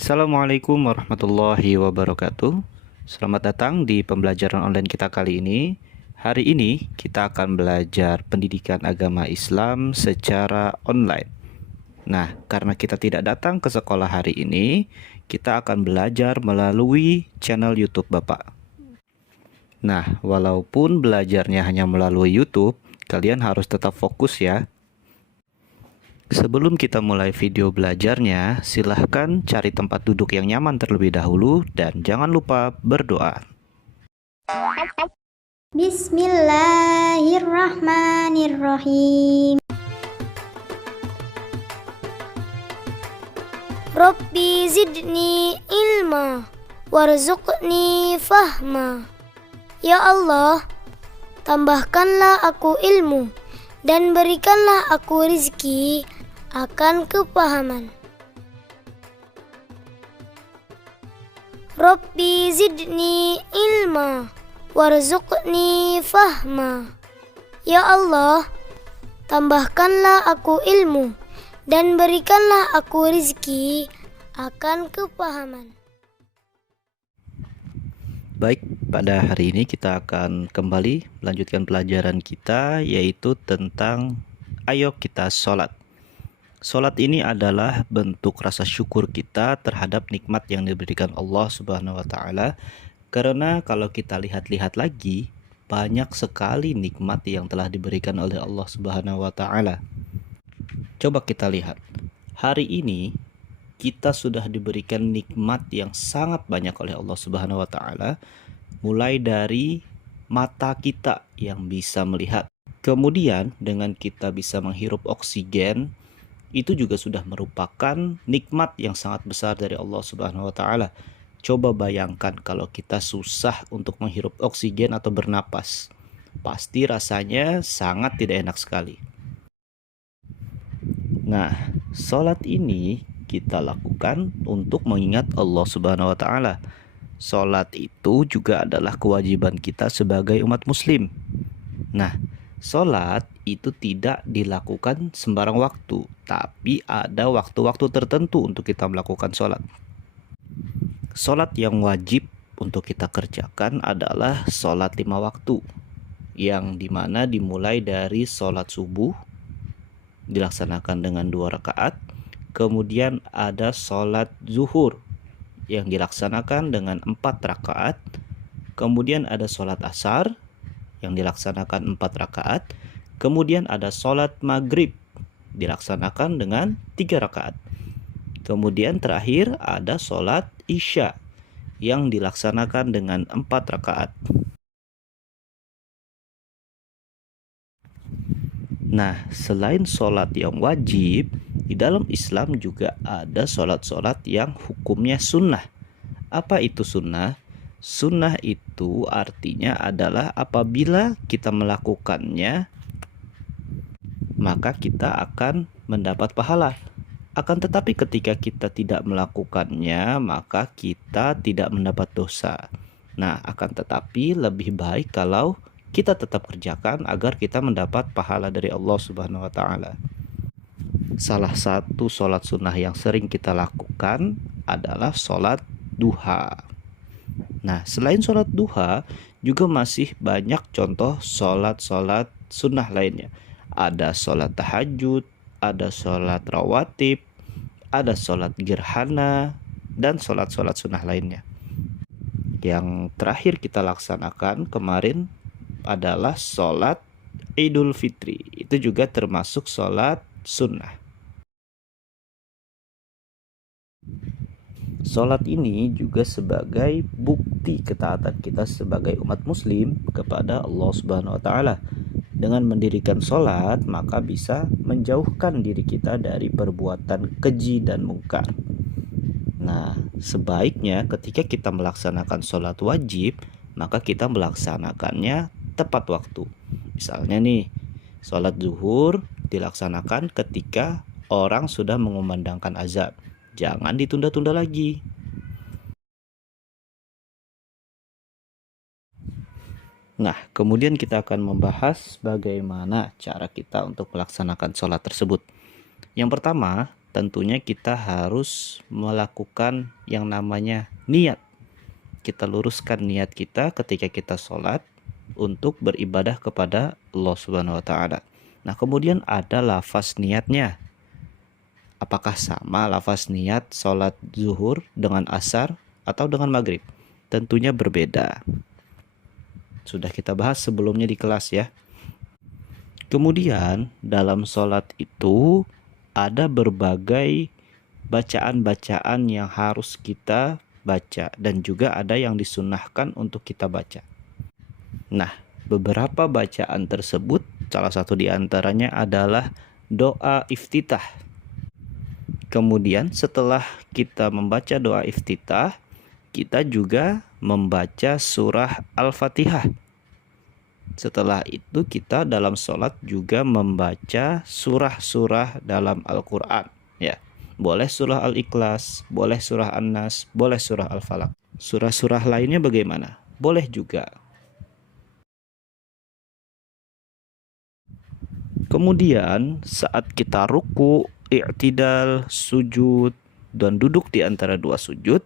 Assalamualaikum warahmatullahi wabarakatuh. Selamat datang di pembelajaran online kita kali ini. Hari ini kita akan belajar pendidikan agama Islam secara online. Nah, karena kita tidak datang ke sekolah hari ini, kita akan belajar melalui channel YouTube Bapak. Nah, walaupun belajarnya hanya melalui YouTube, kalian harus tetap fokus ya. Sebelum kita mulai video belajarnya, silahkan cari tempat duduk yang nyaman terlebih dahulu dan jangan lupa berdoa. Bismillahirrahmanirrahim. Rabbi zidni ilma warzuqni fahma. Ya Allah, tambahkanlah aku ilmu dan berikanlah aku rizki akan kepahaman. Rabbi zidni ilma warzuqni fahma. Ya Allah, tambahkanlah aku ilmu dan berikanlah aku rizki akan kepahaman. Baik, pada hari ini kita akan kembali melanjutkan pelajaran kita, yaitu tentang ayo kita sholat. Sholat ini adalah bentuk rasa syukur kita terhadap nikmat yang diberikan Allah Subhanahu wa Ta'ala. Karena kalau kita lihat-lihat lagi, banyak sekali nikmat yang telah diberikan oleh Allah Subhanahu wa Ta'ala. Coba kita lihat, hari ini kita sudah diberikan nikmat yang sangat banyak oleh Allah Subhanahu wa Ta'ala, mulai dari mata kita yang bisa melihat. Kemudian dengan kita bisa menghirup oksigen, itu juga sudah merupakan nikmat yang sangat besar dari Allah Subhanahu wa Ta'ala. Coba bayangkan kalau kita susah untuk menghirup oksigen atau bernapas. Pasti rasanya sangat tidak enak sekali. Nah, sholat ini kita lakukan untuk mengingat Allah Subhanahu wa Ta'ala. Sholat itu juga adalah kewajiban kita sebagai umat muslim. Nah, sholat itu tidak dilakukan sembarang waktu, tapi ada waktu-waktu tertentu untuk kita melakukan sholat. Sholat yang wajib untuk kita kerjakan adalah sholat 5 waktu, yang dimana dimulai dari sholat subuh, dilaksanakan dengan 2 rakaat. Kemudian ada sholat zuhur yang dilaksanakan dengan 4 rakaat. Kemudian ada sholat asar yang dilaksanakan 4 rakaat. Kemudian ada sholat maghrib dilaksanakan dengan 3 rakaat. Kemudian terakhir ada sholat isya yang dilaksanakan dengan 4 rakaat. Nah, selain sholat yang wajib, di dalam Islam juga ada sholat-sholat yang hukumnya sunnah. Apa itu sunnah? Sunnah itu artinya adalah apabila kita melakukannya, maka kita akan mendapat pahala. Akan tetapi ketika kita tidak melakukannya, maka kita tidak mendapat dosa. Nah, akan tetapi lebih baik kalau kita tetap kerjakan agar kita mendapat pahala dari Allah Subhanahu wa Ta'ala. Salah satu sholat sunnah yang sering kita lakukan adalah sholat duha. Nah, selain sholat duha, juga masih banyak contoh sholat-sholat sunnah lainnya. Ada sholat tahajud, ada sholat rawatib, ada sholat gerhana, dan sholat-sholat sunnah lainnya. Yang terakhir kita laksanakan kemarin adalah sholat Idul Fitri. Itu juga termasuk sholat sunnah. Sholat ini juga sebagai bukti ketaatan kita sebagai umat muslim kepada Allah Subhanahu wa Ta'ala. Dengan mendirikan sholat, maka bisa menjauhkan diri kita dari perbuatan keji dan mungkar. Nah, sebaiknya ketika kita melaksanakan sholat wajib, maka kita melaksanakannya tepat waktu. Misalnya nih, sholat zuhur dilaksanakan ketika orang sudah mengumandangkan azan. Jangan ditunda-tunda lagi. Nah, kemudian kita akan membahas bagaimana cara kita untuk melaksanakan sholat tersebut. Yang pertama, tentunya kita harus melakukan yang namanya niat. Kita luruskan niat kita ketika kita sholat untuk beribadah kepada Allah Subhanahu wa Ta'ala. Nah, kemudian ada lafaz niatnya. Apakah sama lafaz niat sholat zuhur dengan asar atau dengan maghrib? Tentunya berbeda. Sudah kita bahas sebelumnya di kelas ya. Kemudian dalam sholat itu ada berbagai bacaan-bacaan yang harus kita baca dan juga ada yang disunnahkan untuk kita baca. Nah, beberapa bacaan tersebut salah satu di antaranya adalah doa iftitah. Kemudian setelah kita membaca doa iftitah, kita juga membaca surah Al-Fatihah. Setelah itu kita dalam sholat juga membaca surah-surah dalam Al-Quran. Ya, boleh surah Al-Ikhlas, boleh surah An-Nas, boleh surah Al-Falaq. Surah-surah lainnya bagaimana? Boleh juga. Kemudian saat kita ruku, i'tidal, sujud, dan duduk di antara dua sujud,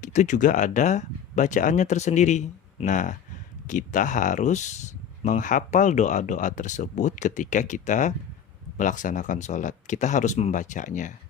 itu juga ada bacaannya tersendiri. Nah, kita harus menghafal doa-doa tersebut ketika kita melaksanakan sholat. Kita harus membacanya.